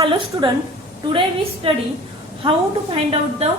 Hello student, today we study how to find out the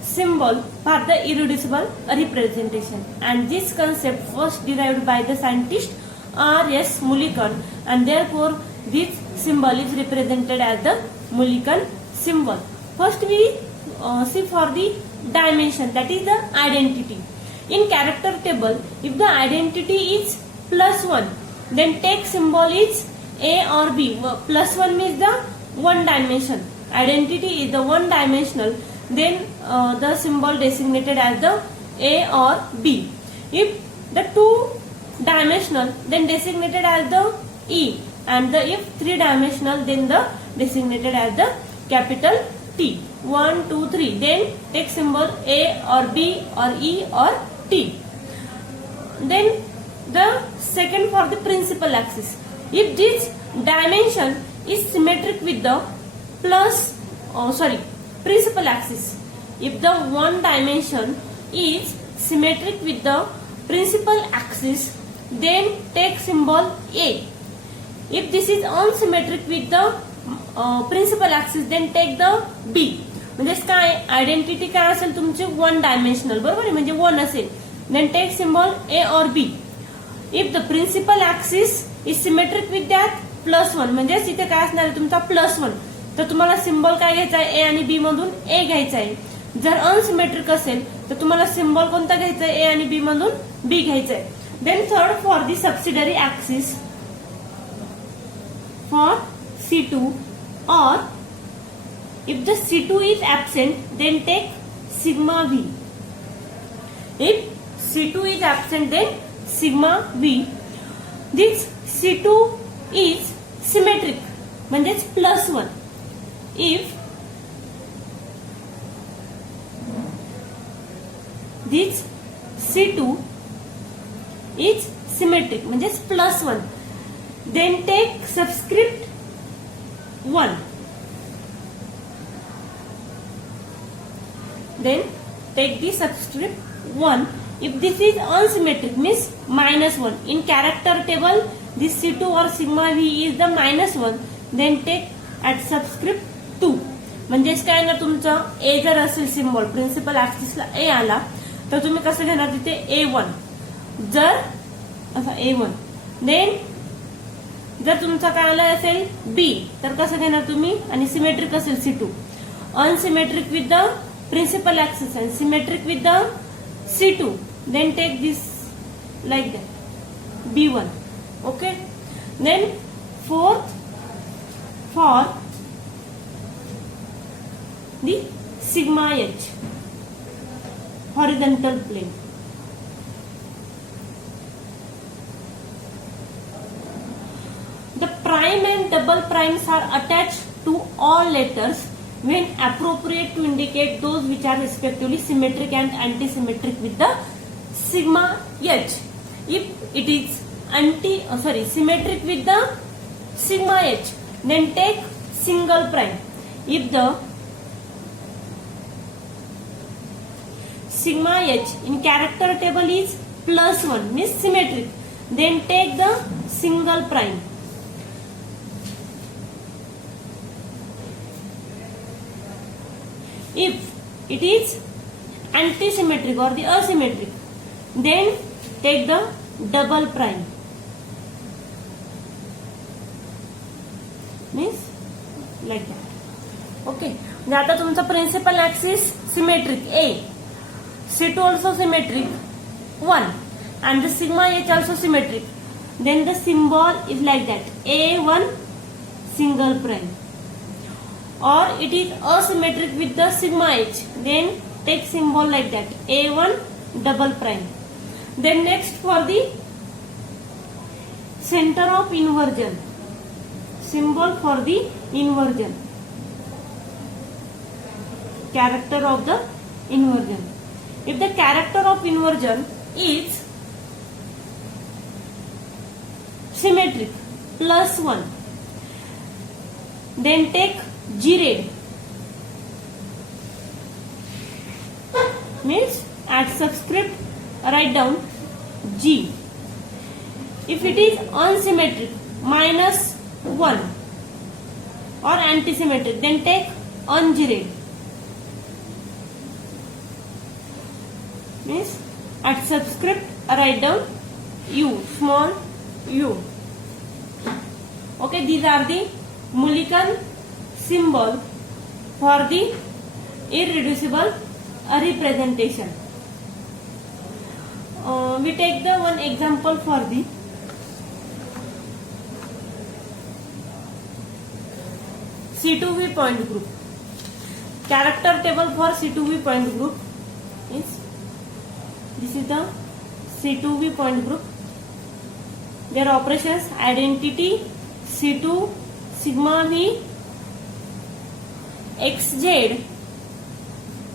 symbol for the irreducible representation, and this concept was derived by the scientist R.S. Mulliken, and therefore this symbol is represented as the Mulliken symbol. First we see for the dimension, that is the identity. In character table, if the identity is +1, then take symbol is A or B. +1 means the one dimension. Identity is the one dimensional. Then the symbol designated as the A or B. If the two dimensional, then designated as the E. And if three dimensional, then the designated as the capital T. 1, 2, 3. Then take symbol A or B or E or T. Then the second for the principal axis. If this dimension is symmetric with the principal axis. If the one dimension is symmetric with the principal axis, then take symbol A. If this is unsymmetric with the principal axis, then take the B. म्हणजे काय identity काय असेल तुमची one dimensional, बरोबर आहे, म्हणजे one असेल. Then take symbol A और B. If the principal axis is symmetric with that +1, म्हणजे इथे काय असणार आहे तुमचा +1, तर तुम्हाला सिम्बॉल काय घ्यायचा आहे, ए आणि बी मधून ए घ्यायचा आहे. जर अनसिमेट्रिक असेल तर तुम्हाला सिम्बॉल कोणता घ्यायचा आहे, ए आणि बी मधून बी घ्यायचा आहे. Then third for the subsidiary axis for C2, or if the C2 is absent, then take sigma V. If C2 is absent, then sigma V. This C2 is symmetric, म्हणजेच +1. If this C2 is symmetric, म्हणजेच +1, then take subscript 1. Then take the subscript 1. If this is unsymmetric, means -1. In character table, this C2 or sigma V is the -1. Then take at subscript 2. म्हणजेच काय ना, तुमचं A जर असेल symbol principal ऍक्सिसला A आला तर तुम्ही कसं घेणार तिथे A1. जर असा A1, देन जर तुमचा काय आला असेल बी तर कसं घेणार तुम्ही, आणि सिमेट्रिक असेल C2. Unsymmetric with the principal axis and symmetric with the C2, then take this like that B1. Okay. Then fourth for the sigma H, horizontal plane. The prime and double primes are attached to all letters when appropriate to indicate those which are respectively symmetric and antisymmetric with the sigma H. If it is symmetric with the sigma H, then take single prime. If the sigma H in character table is +1, means symmetric, then take the single prime. If it is antisymmetric or the asymmetric, then take the double prime. Means like that. Okay. आता तुमचा principal axis symmetric A, C2 also symmetric 1, and the sigma H also symmetric. Then the symbol is like that, A1 single prime. Or it is asymmetric with the sigma H, then take symbol like that, A1 double prime. Then next for the center of inversion, symbol for the inversion, character of the inversion. If the character of inversion is symmetric +1, then take G red, means at subscript write down G. If it is unsymmetric -1, or antisymmetric, then take ungeared. Means at subscript write down u, small u. Okay, these are the Mulliken symbol for the irreducible representation. We take the one example for the C2V point group. Character table for C2V point group is, this is the C2V point group. Their operations: identity C2 sigma V xz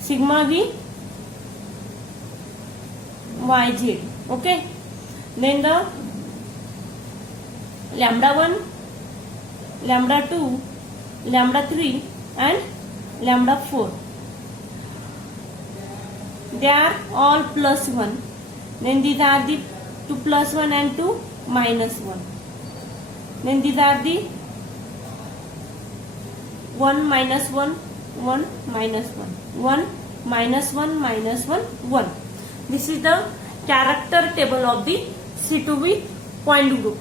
sigma V yz. Okay, then the lambda 1, lambda 2, lambda 3 and lambda 4, they are all plus 1. Then these are the 2 plus 1 and 2 minus 1. Then these are the 1 minus 1, 1 minus 1, 1 minus 1 minus 1, 1. This is the character table of the C2V point group.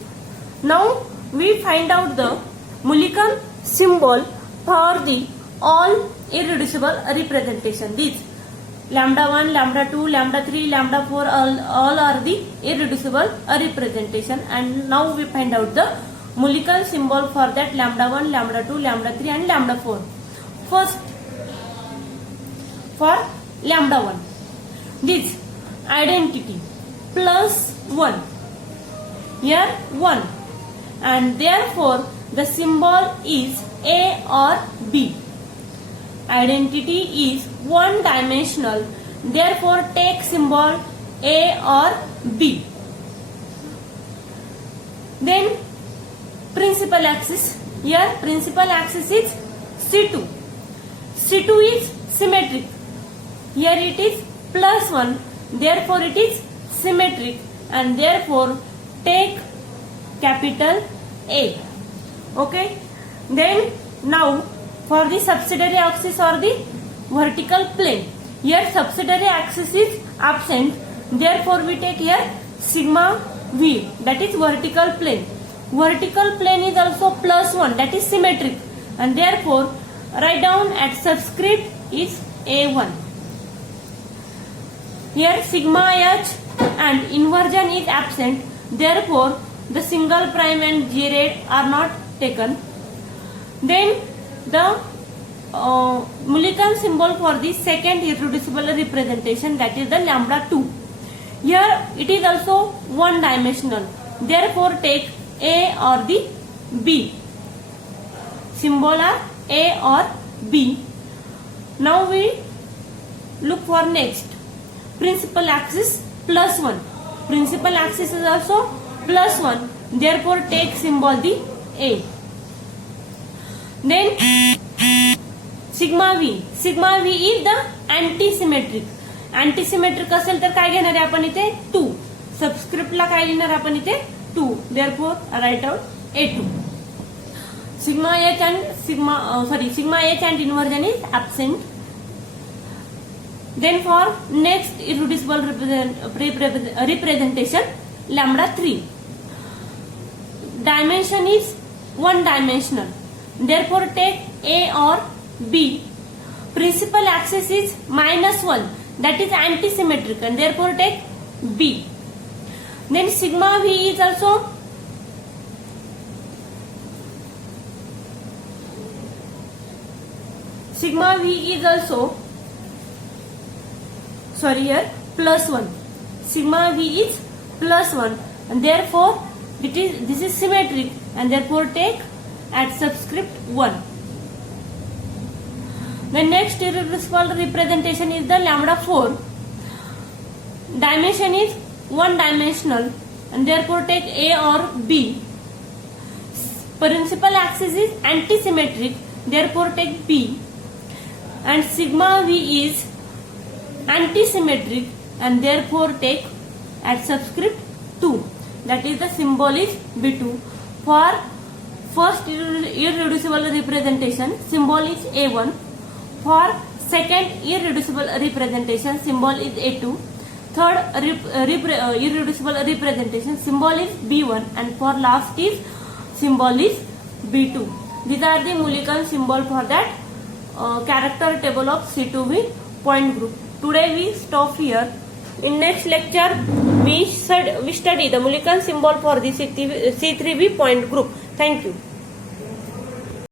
Now we find out the Mulliken symbol for the all irreducible representation. These lambda 1, lambda 2, lambda 3, lambda 4 all are the irreducible representation, and now we find out the Mulliken symbol for that lambda 1, lambda 2, lambda 3 and lambda 4. First, for lambda 1, this identity plus 1, here 1, and therefore the symbol is A or B. Identity is one dimensional, therefore take symbol A or B. Then principal axis, here principal axis is C2. C2 is symmetric, here it is plus 1, therefore it is symmetric, and therefore take capital A. Okay, then now for the subsidiary axis or the vertical plane, here subsidiary axis is absent, therefore we take here sigma V, that is vertical plane. Vertical plane is also plus 1, that is symmetric, and therefore write down at subscript is A1. Here sigma H and inversion is absent, therefore the single prime and geared are not taken. Then the Mulliken symbol for the second irreducible representation, that is the lambda 2. Here it is also one dimensional, therefore take A or the B. Symbol are A or B. Now we look for next. Principal axis plus 1. Principal axis is also plus 1, therefore take symbol the A. Then sigma V. Sigma V is the antisymmetric. Antisymmetric असेल तर काय घेणार आहे आपण इथे 2. सबस्क्रिप्टला काय लिहिणार आपण इथे 2. Therefore write out A2. Sigma H and inversion is absent. Then for next irreducible representation, lambda 3. Dimension is one dimensional, therefore take A or B. Principal axis is minus 1, that is antisymmetric, and therefore take B. Then sigma V is also here plus 1. Sigma V is plus 1, and therefore this is symmetric, and therefore take at subscript 1. The next irreducible representation is the lambda 4. Dimension is one dimensional, and therefore take A or B. Principal axis is antisymmetric, therefore take B. And sigma V is antisymmetric, and therefore take at subscript 2. That is the symbol is B2. For first irreducible representation, symbol is A1. For second irreducible representation, symbol is A2. Third irreducible representation, symbol is B1, and for last is symbol is B2. These are the Mulliken symbol for that character table of C2V point group. Today we stop here. In next lecture we study the Mulliken symbol for the C3V point group. Thank you.